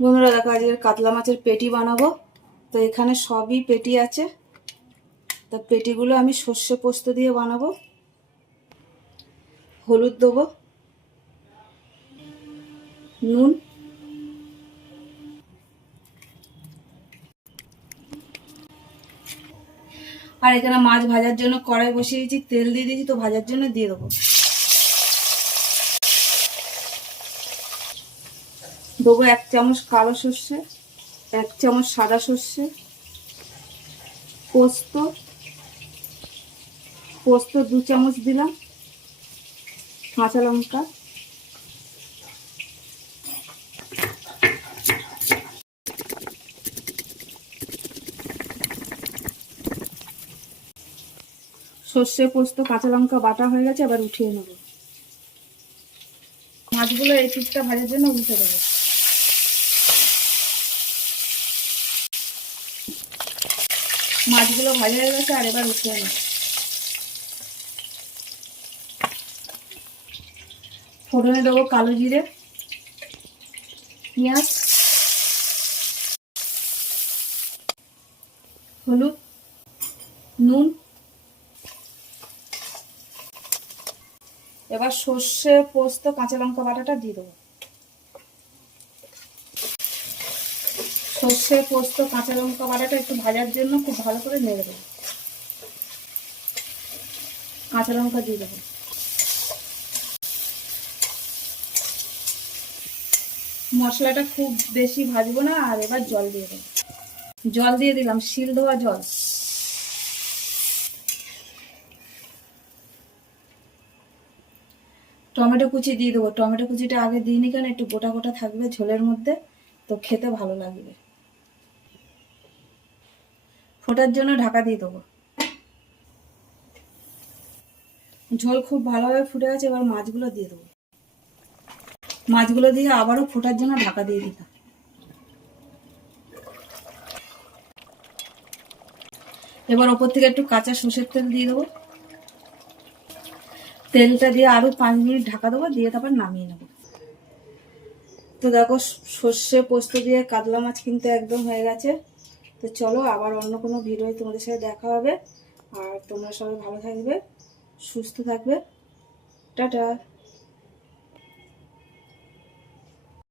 বন্ধুরা দেখো, আজকে কাতলা মাছের পেটি বানাবো। তো এখানে সবই পেটি আছে। তা পেটিগুলো আমি সর্ষে পোস্ত দিয়ে বানাবো। হলুদ দেবো, নুন, আর এখানে মাছ ভাজার জন্য কড়াই বসিয়ে দিয়েছি, তেল দিয়ে দিয়েছি, তো ভাজার জন্য দিয়ে দেবো। দেবো 1 চামচ কালো সর্ষে, 1 চামচ সাদা সর্ষে, পোস্ত 2 চামচ দিলাম, কাঁচা লঙ্কা, সর্ষে পোস্ত কাঁচা লঙ্কা বাটা হয়ে গেছে। এবার উঠিয়ে নেব। মাছগুলো এই পিঠটা ভাজার জন্য উঠে দেবো। মাছগুলো ভাজা হয়ে গেছে, আর এবার উঠিয়ে নেব। ফোড়নে দেবো কালো জিরে, পেঁয়াজ, হলুদ, নুন। এবার সর্ষে পোস্ত কাঁচা লঙ্কা বাটাটা দিয়ে দেবো। সর্ষে পোস্ত কাঁচা লঙ্কা বাটাটা একটু ভাজার জন্য খুব ভালো করে নেড়ে দেবো। কাঁচা লঙ্কা দিয়ে দেবো। মশলাটা খুব বেশি ভাজবো না। আর এবার জল দিয়ে দেবো। জল দিয়ে দিলাম, শিল ধোয়া জল। টমেটো কুচি দিয়ে দেবো। টমেটো কুচিটা আগে দিইনি কেন, একটু গোটা গোটা থাকবে ঝোলের মধ্যে, তো খেতে ভালো লাগবে। ফোটার জন্য ঢাকা দিয়ে দেবো। ঝোল খুব ভালোভাবে ফুটে গেছে। এবার মাছগুলো দিয়ে দেবো। মাছগুলো দিয়ে আবারও ফোটার জন্য ঢাকা দিয়ে দিলাম। এবার ওপর থেকে একটু কাঁচা সর্ষের তেল দিয়ে দেবো। তেলটা দিয়ে আরো 5 মিনিট ঢাকা দেবো, দিয়ে তারপর নামিয়ে নেবো। তো দেখো, সর্ষে পোস্ত দিয়ে কাতলা মাছ কিন্তু একদম হয়ে গেছে। তো চলো, আবার অন্য কোনো ভিডিও তোমাদের সাথে দেখা হবে। আর তোমরা সবাই ভালো থাকবে, সুস্থ থাকবে। টাটা।